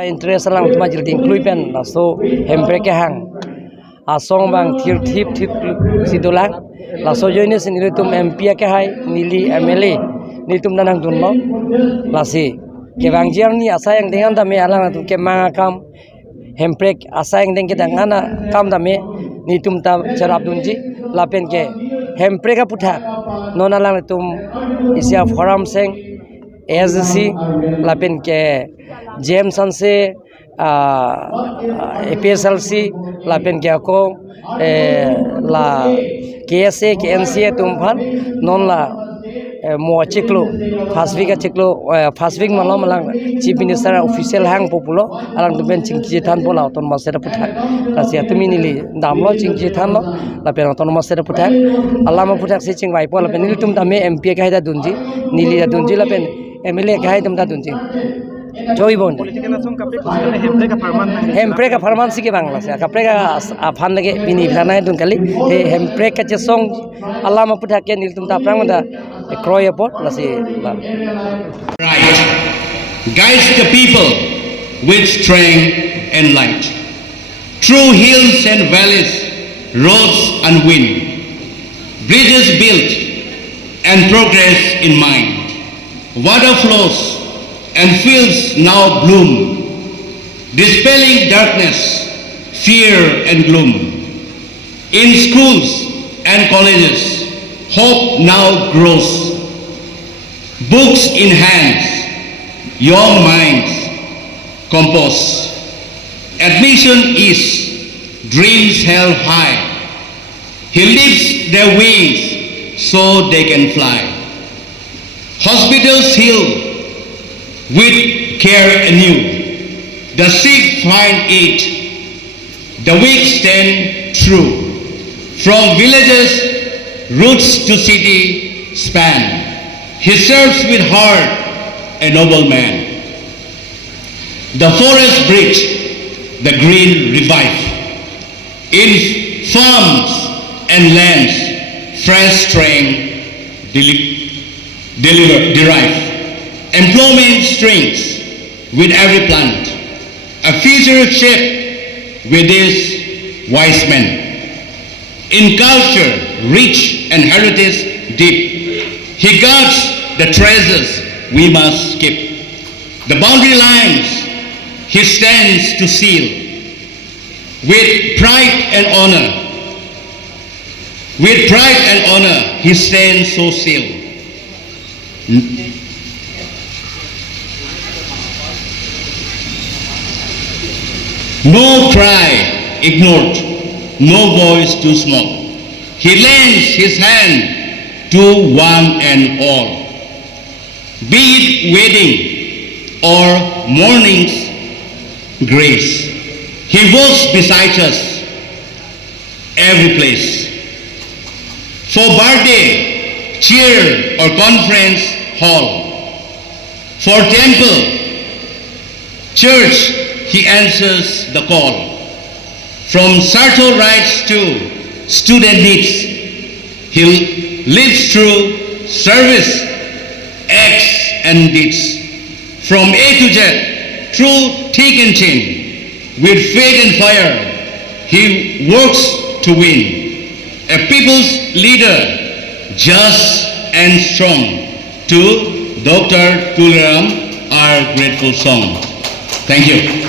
Interest lang tuma jilting kluipen la so hempreke hang asong bang thir thip thip sidulang la so joine sin tum MP akehai nili MLA nitum nanang dunno la si ke bang jiang ni asa yang dengan da me alang tu ke manga kam hemprek asa yang deng ke dangana kam da me nitum ta charap dunji lapen ke hempreka putha nona lang tum isia forum seng agency lapen ke James hanse APSLC lapen ke ako la KSA KNCA tumphan non la mo chiklo first week malam malang chief minister official hang populo alang tumben chingji than bola ton masera putha kasia tumi nili damlo chingji than lo lapen ton masera putha alama putha se chingwai pol lapen nili tum dame MP ka haida dunji nili da dunji lapen MLA ka haida tum da dunji joy bon hempreka farman sike bangla se kapreka afan lage bini bhana dun kali he hempreka che song alama putha ke nil tum ta prang da kroy apot lasi right guides the people with strength and light through hills and valleys roads and wind bridges built and progress in mind water flows and fields now bloom, dispelling darkness, fear and gloom. In schools and colleges, hope now grows. Books in hands, young minds compose. Admission is dreams held high. He lifts their wings so they can fly. Hospitals heal with care anew, the sick find it, the weak stand true. From villages, roots to city span, he serves with heart a noble man. The forest bridge, the green revive. In farms and lands, fresh strength derive. Employment strengths with every plant, a future shaped with this wise men. In culture rich and heritage deep, he guards the treasures we must keep. The boundary lines he stands to seal with pride and honor. With pride and honor he stands so still. No cry ignored, no voice too small. He lends his hand to one and all. Be it wedding or morning's grace, he walks beside us every place. For birthday, cheer or conference hall. For temple, church, he answers the call. From Sarto rights to student needs, he lives through service, acts and deeds. From A to Z, through thick and thin, with faith and fire, he works to win. A people's leader, just and strong. To Dr. Tularam, our grateful song. Thank you.